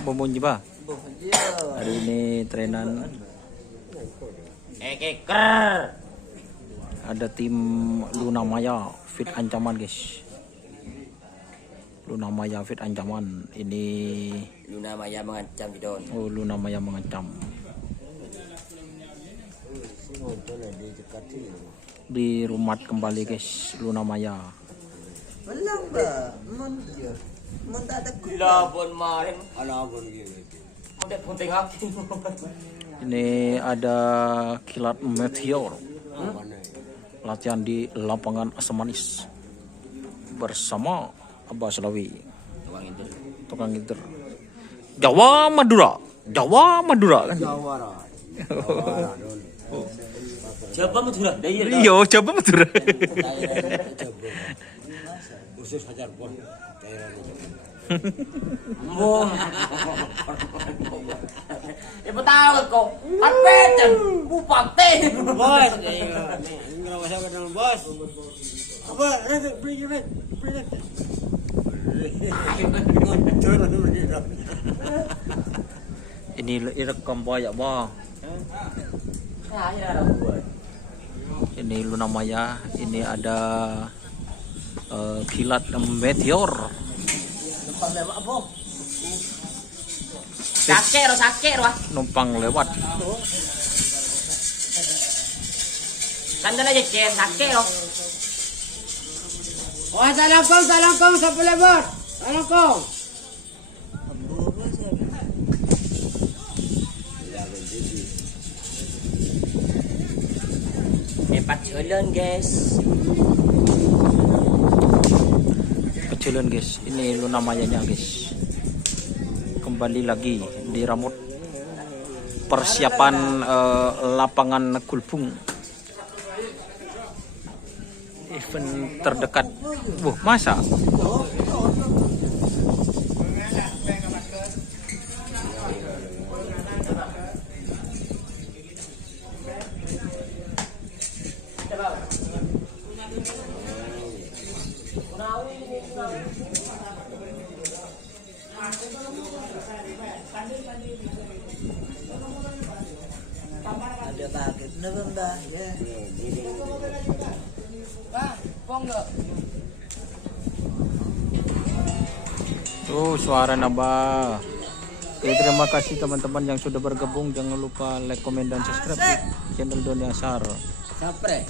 Bombonji ba? Hari ini trenan. Keker. Ada tim Luna Maya fit ancaman guys. Luna Maya fit ancaman. Ini Luna Maya mengancam Bidon. oh Luna Maya mengancam. Di rumah kembali guys Luna Maya. Belum ba? Mun tak ada Labon marin. Alabon gitu. Udah penting apa? Ini ada kilat meteor. Latihan di lapangan Asam Manis bersama Abah Selawi. Tukang inter. Jawa Madura kan? Siapa Madura? Iya, Jawa Madura. Khusus Hajar Pon. Ibu tahu kok. Arpetan, bupang teh. Bos, ini nggak usah dengan bos. Apa? Bring it. Ini rekam banyak bang. Ini Luna Maya. Ini ada kilat meteor. Sakit roh. Numpang lewat. Sandan aja cek sakit roh. Oh, talangkong sa pulabot. Talangkong. Empat jalan guys. Kecilan guys. Ini Luna Mayanya guys. Kembali lagi di Ramut. Persiapan lapangan Kulpung. Event terdekat. Masa? ada target nembah ya. Tuh suara nambah. Oke, terima kasih teman-teman yang sudah bergabung. Jangan lupa like, komen, dan subscribe di channel Doni Asar. Sapre.